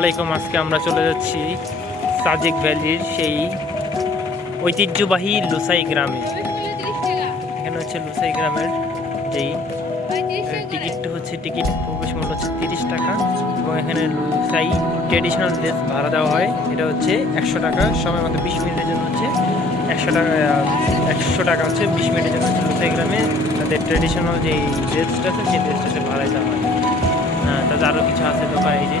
আলাইকুম, আজকে আমরা চলে যাচ্ছি সাজেক ভ্যালির সেই ঐতিহ্যবাহী লুসাই গ্রামে। এখানে হচ্ছে লুসাই গ্রামের যেই টিকিটটা হচ্ছে টিকিট প্রবেশ মূল্য হচ্ছে তিরিশ টাকা এবং এখানে লুসাই ট্রেডিশনাল ড্রেস ভাড়া দেওয়া হয়। এটা হচ্ছে একশো টাকা, সময় মতো বিশ মিনিটের জন্য হচ্ছে একশো টাকা একশো টাকা হচ্ছে বিশ মিনিটের জন্য হচ্ছে লুসাই গ্রামে তাদের ট্রেডিশনাল যে ড্রেসটা আছে, সেই ড্রেসটা হচ্ছে ভাড়ায় দেওয়া হয়। হ্যাঁ তাদের আরও কিছু আছে দোকান এই যে।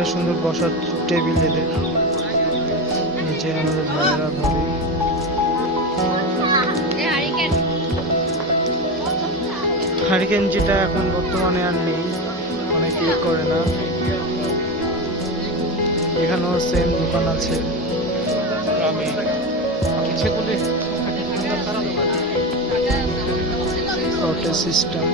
এটা সুন্দর বসার টেবিল এদের নিচে আমাদের ভাইয়েরা ভাবি হারিকেন যেটা এখন বর্তমানে আর নেই অনেকেই করে না। এখানেও সেম দোকান আছে। সিস্টেম